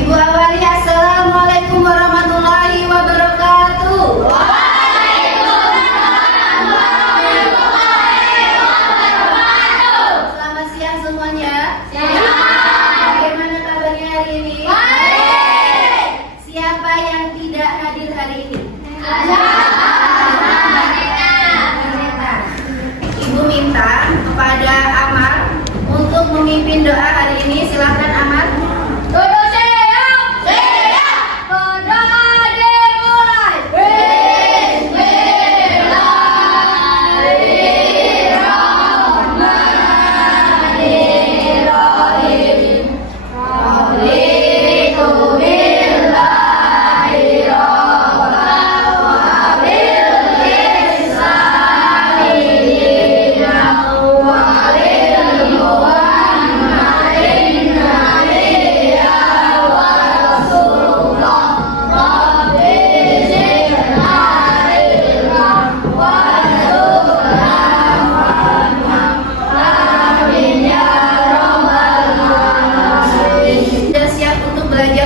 Ibu awali, assalamualaikum warahmatullahi wabarakatuh. Selamat siang semuanya. Bagaimana kabarnya hari ini? Siapa yang tidak hadir hari ini? Ibu minta kepada Amar untuk memimpin doa hari ini. Silakan Amar.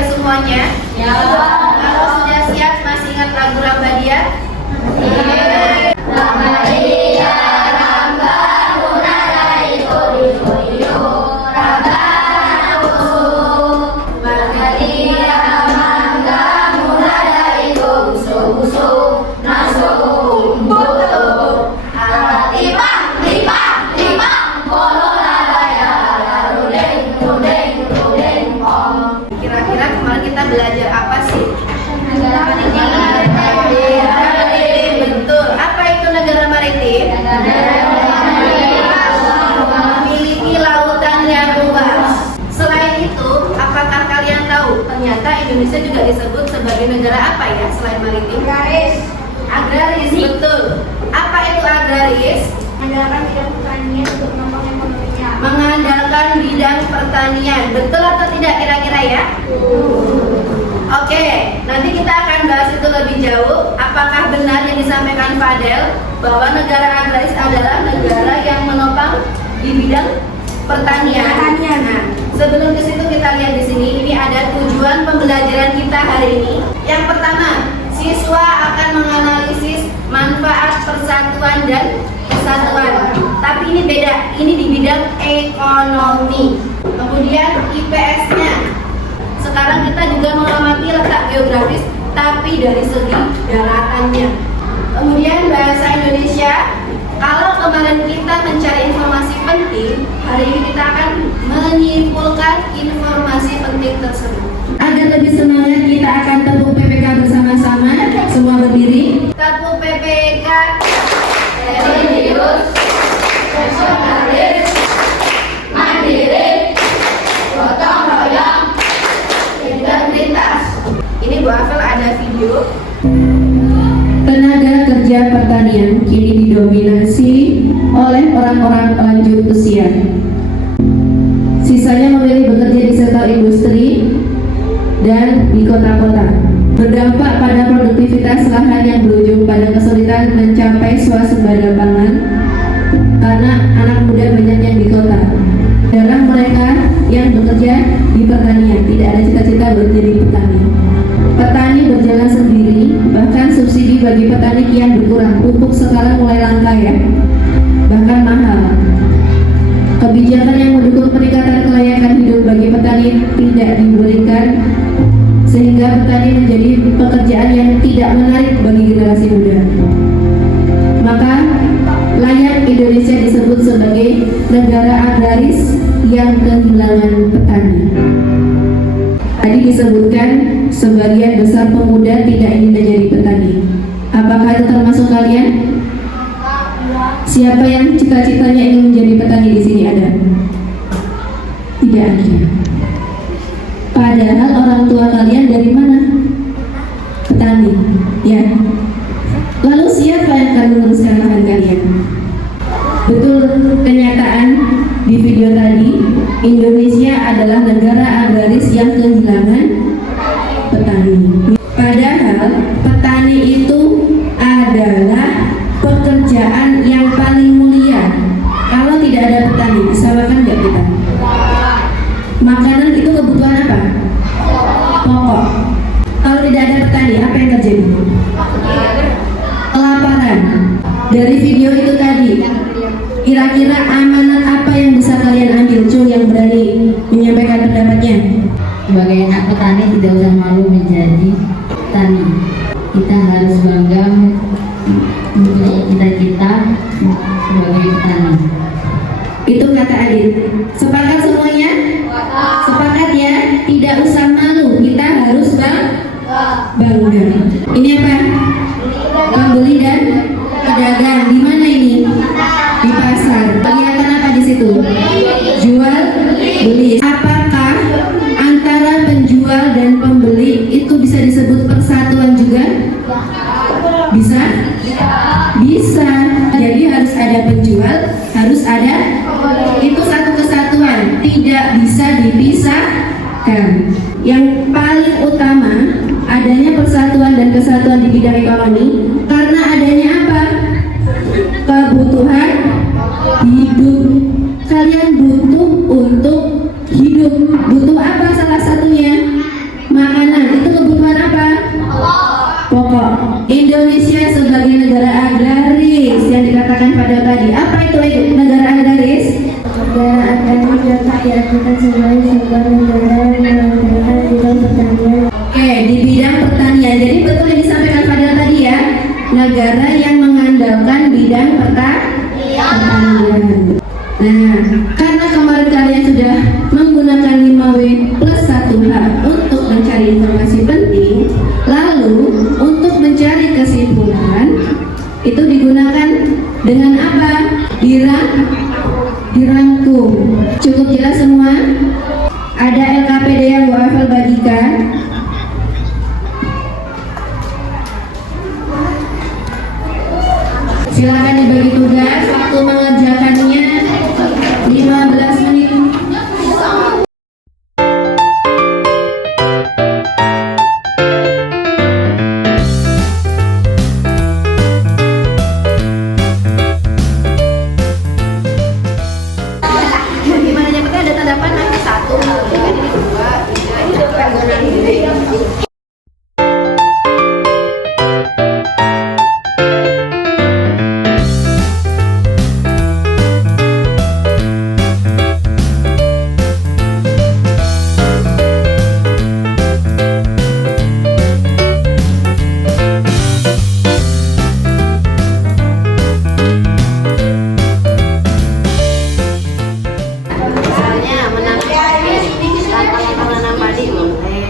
Semuanya? Ya. Kalau sudah siap, masih ingat lagu Rambadiah? Kira-kira kemarin kita belajar apa sih? Negara maritim. Betul. Apa itu negara maritim? Memiliki lautan yang luas. Selain itu, apakah kalian tahu ternyata Indonesia juga disebut sebagai negara apa ya selain maritim? Agraris. Betul. Apa itu agraris? Mengandalkan bidang pertanian untuk menopang ekonominya. Mengandalkan bidang pertanian. Betul atau tidak kira-kira ya? Oke, nanti kita akan bahas itu lebih jauh. Apakah benar yang disampaikan Fadel bahwa negara agraris adalah negara yang menopang di bidang pertanian? Nah, sebelum ke situ kita lihat di sini. Ini ada tujuan pembelajaran kita hari ini. Yang pertama, siswa akan menganalisis manfaat persatuan dan kesatuan. Tapi ini beda. Ini di bidang ekonomi. Kemudian IPS-nya. Sekarang kita juga mengamati letak geografis, tapi dari segi daratannya. Kemudian bahasa Indonesia. Kalau kemarin kita mencari informasi penting, hari ini kita akan menyimpulkan informasi penting tersebut. Agar lebih semangat, kita akan tepuk PPK bersama-sama. Semua berdiri. Tepuk PPK. Serius, personalis, mandiri, gotong royong, integritas. Ini Bu Afel ada video. Tenaga kerja pertanian kini didominasi oleh orang-orang lanjut usia. Sisanya memilih bekerja di sektor industri dan di kota-kota. Berdampak pada produktivitas lahan yang berujung pada kesulitan mencapai swasembada pangan karena anak muda banyak yang di kota. Jarang mereka yang bekerja di pertanian, tidak ada cita-cita menjadi petani. Petani berjalan sendiri, bahkan subsidi bagi petani kian berkurang. Pupuk sekarang mulai langka ya, bahkan mahal. Kebijakan yang mendukung peningkatan kelayakan hidup bagi petani tidak diberikan, sehingga petani menjadi pekerjaan yang tidak menarik bagi generasi muda. Maka layak Indonesia disebut sebagai negara agraris yang kehilangan petani. Tadi disebutkan sebagian besar pemuda tidak ingin menjadi petani. Apakah itu termasuk kalian? Siapa yang cita-citanya ingin menjadi petani di sini ada? Tidak ada. Padahal orang tua kalian dari mana? Petani, ya. Lalu siapa yang akan meneruskan lahan kalian? Betul kenyataan di video tadi, Indonesia adalah negara agraris yang kehilangan petani. Padahal petani itu adalah pekerjaan yang paling mulia. Kalau tidak ada petani, bisa makan nggak kita? Makanan itu kebutuhan apa? dari video itu tadi. Kira-kira amanat apa yang bisa kalian ambil? Cung yang berani menyampaikan pendapatnya. Sebagai anak petani tidak usah malu menjadi petani. Kita harus bangga mempunyai cita-cita sebagai petani. Itu kata Adit. Sepakat semuanya? Sepakat ya? Tidak usah malu, kita harus bangga. Ini apa? Pembeli dan pedagang. Di mana ini? Di pasar. Kelihatan apa di situ? Jual, beli. Apakah antara penjual dan pembeli itu bisa disebut persatuan juga? Bisa? Bisa. Jadi harus ada penjual, harus ada, itu satu kesatuan, tidak bisa dipisahkan. Yang paling utama adanya persatuan dan kesatuan di bidang ekonomi karena adanya apa? Kebutuhan hidup. Kalian butuh untuk hidup. Butuh apa salah satunya? Makanan. Itu kebutuhan apa? Pokok. Indonesia sebagai negara agraris yang dikatakan pada tadi. Apa itu negara agraris? Negara agraris dan rakyat kita sebagai sebuah negara yang menggunakan bidang pertanian. Oke, di bidang pertanian. Jadi betul yang disampaikan pada tadi ya. Negara yang mengandalkan bidang pertanian. Nah, karena kemarin kalian sudah menggunakan 5W plus 1H untuk mencari informasi penting, lalu untuk mencari kesimpulan itu digunakan dengan apa? Dirangkum. Cukup jelas semua? Ada LKPD yang Bu Afel bagikan. Silakan dibagi tugas. Waktu mengerjakannya 15 menit. Gimana nyebutnya ada tanda panah? 1, ini 2, 3, ini penggunaan diri. Misalnya menanam padi boleh.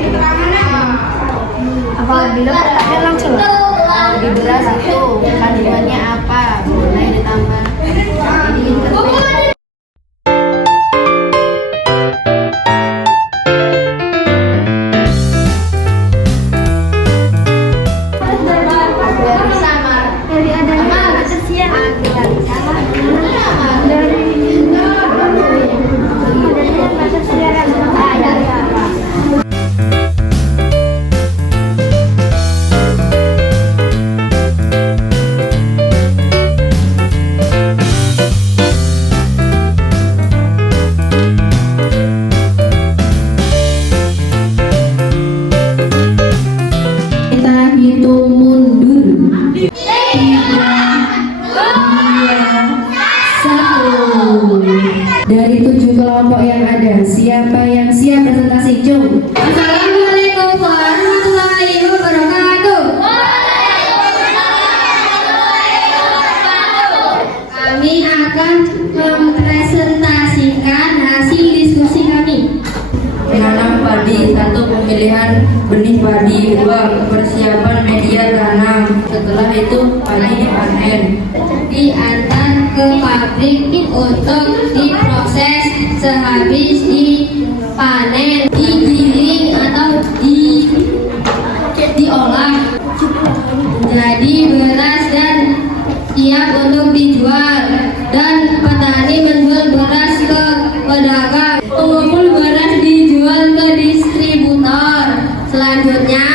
Apabila ada langsung di beras itu kandungannya apa boleh ditambah. Ini penting. Dari adanya ketersian Kita hitung mundur. 3, 2, 1. Dari 7 kelompok yang ada, siapa yang siap presentasi? Cung. Assalamualaikum warahmatullahi wabarakatuh. Kami akan mempresentasikan hasil diskusi kami. Menanam padi, 1. Pemilihan benih padi, 2. Persiapan media tanam. Setelah itu padi dipanen. Diantar ke pabrik untuk diproses, sehabis dipanen, digiling atau diolah jadi beras dan siap untuk dijual, dan petani menjual beras ke pedagang, pengumpul beras dijual ke distributor. Selanjutnya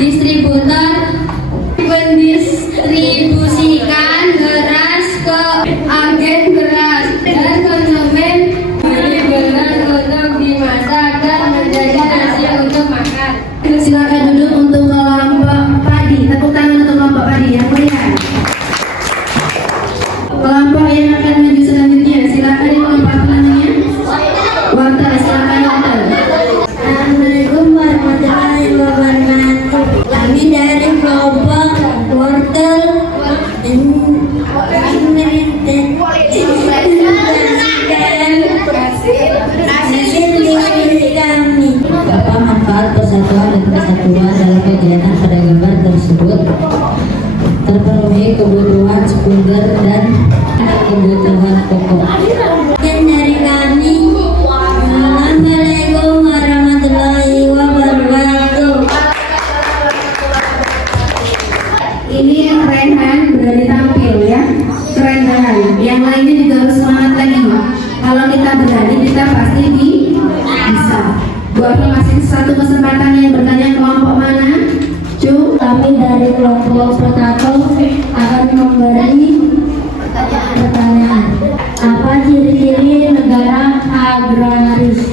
distributor mendistribusikan beras ke agen beras, dan konsumen beli beras untuk dimasak dan menjadi nasi pertanyaan bertanya kelompok mana? Cu? Kami dari kelompok potato akan memberi pertanyaan. Apa ciri-ciri negara agraris?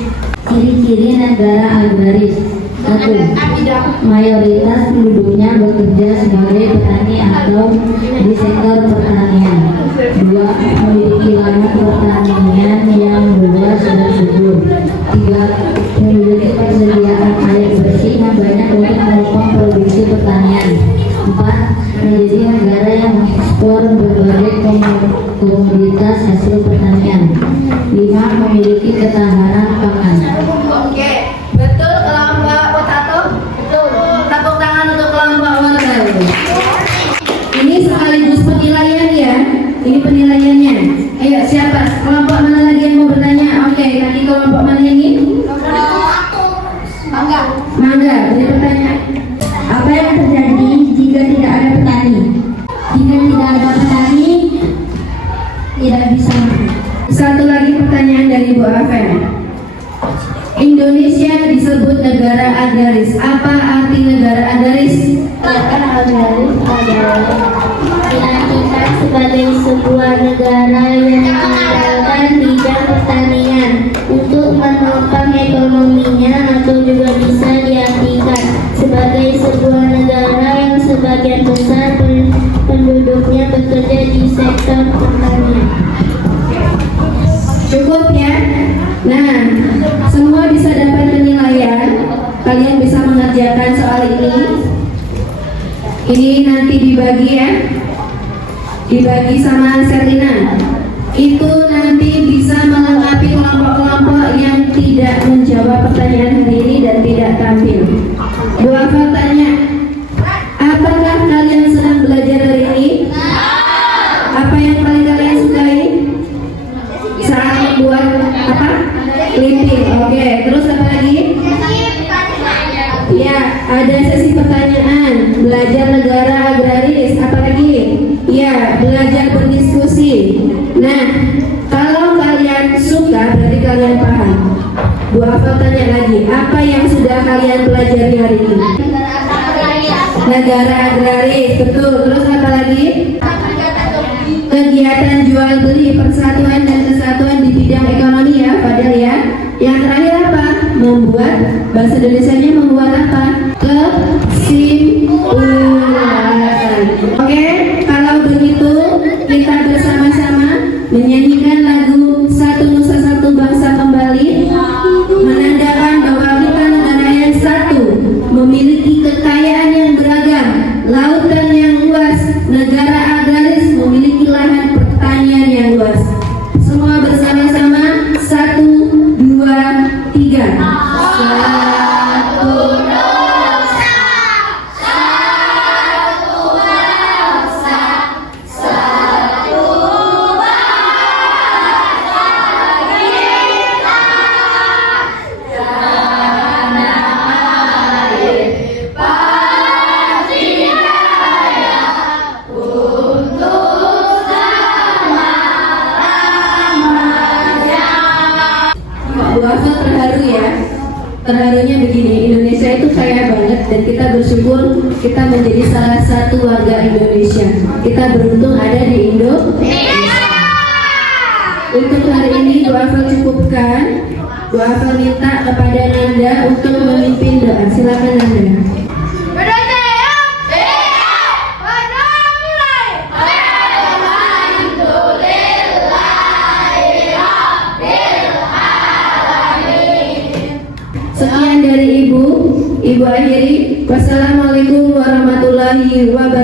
Ciri-ciri negara agraris. 1. Mayoritas penduduknya bekerja sebagai petani atau di sektor pertanian. 2. Memiliki lahan pertanian yang luas dan subur. 3. Memiliki persediaan air bersih yang banyak untuk menopang produksi pertanian. 4. Menjadi negara yang mengekspor berbagai komoditas hasil pertanian. 5. Memiliki ketahanan pangan. Oke, betul kelompok potato? Betul. Tepuk tangan untuk kelompok wortel. Ini sekaligus penilaian ya. Ini penilaiannya. Ayo siapa? Kelompok mana lagi yang mau bertanya? Oke, tadi kelompok mana ini? Mangga, beri pertanyaan. Apa yang terjadi jika tidak ada petani? Jika tidak ada petani, tidak bisa makan. Satu lagi pertanyaan dari Bu Afen. Indonesia disebut negara agraris. Apa arti negara agraris? Negara agraris adalah diartikan sebagai sebuah negara yang mengandalkan bidang pertanian untuk menopang ekonominya, atau juga bisa diartikan sebagai sebuah negara yang sebagian besar penduduknya bekerja di sektor pertanian. Cukup ya. Nah, semua bisa dapat penilaian. Kalian bisa mengerjakan soal ini. Ini nanti dibagi ya. Dibagi sama Serlina. Itu nanti bisa melengkapi kelompok-kelompok yang tidak menjawab pertanyaan hari ini dan tidak tampil. Bu Afal tanya, apakah kalian senang belajar hari ini? Apa yang paling kalian sukai? Saat membuat apa? Clipping. Oke, terus apa lagi? Ya, ada sesi pertanyaan, belajar negara agraris, apa lagi? Ya, belajar berdiskusi. Nah, kalau kalian suka berarti kalian paham. Bu Afal tanya lagi, apa yang sudah kalian pelajari hari ini? Negara agraris, betul. Terus apa lagi? Kegiatan jual beli, persatuan dan kesatuan di bidang ekonomi ya, padahal ya. Yang terakhir apa? Membuat, bahasa Indonesianya membuat apa? Kesimpulan. Oke, kalau begitu kita bersama-sama menyanyikan lagu Satu Nusa Satu Bangsa kembali, menandakan bahwa kita negara yang satu, memiliki kekayaan yang beragam, lautan yang luas, negara agraris, memiliki lahan pertanian yang luas. Semua bersama-sama, 1, 2, 3. Terharunya begini, Indonesia itu kaya banget dan kita bersyukur kita menjadi salah satu warga Indonesia. Kita beruntung ada di Indonesia. Untuk hari ini doa cukupkan. Doa minta kepada Nanda untuk memimpin doa. Silakan Nanda. Sekian dari Ibu akhiri. Wassalamualaikum warahmatullahi wabarakatuh.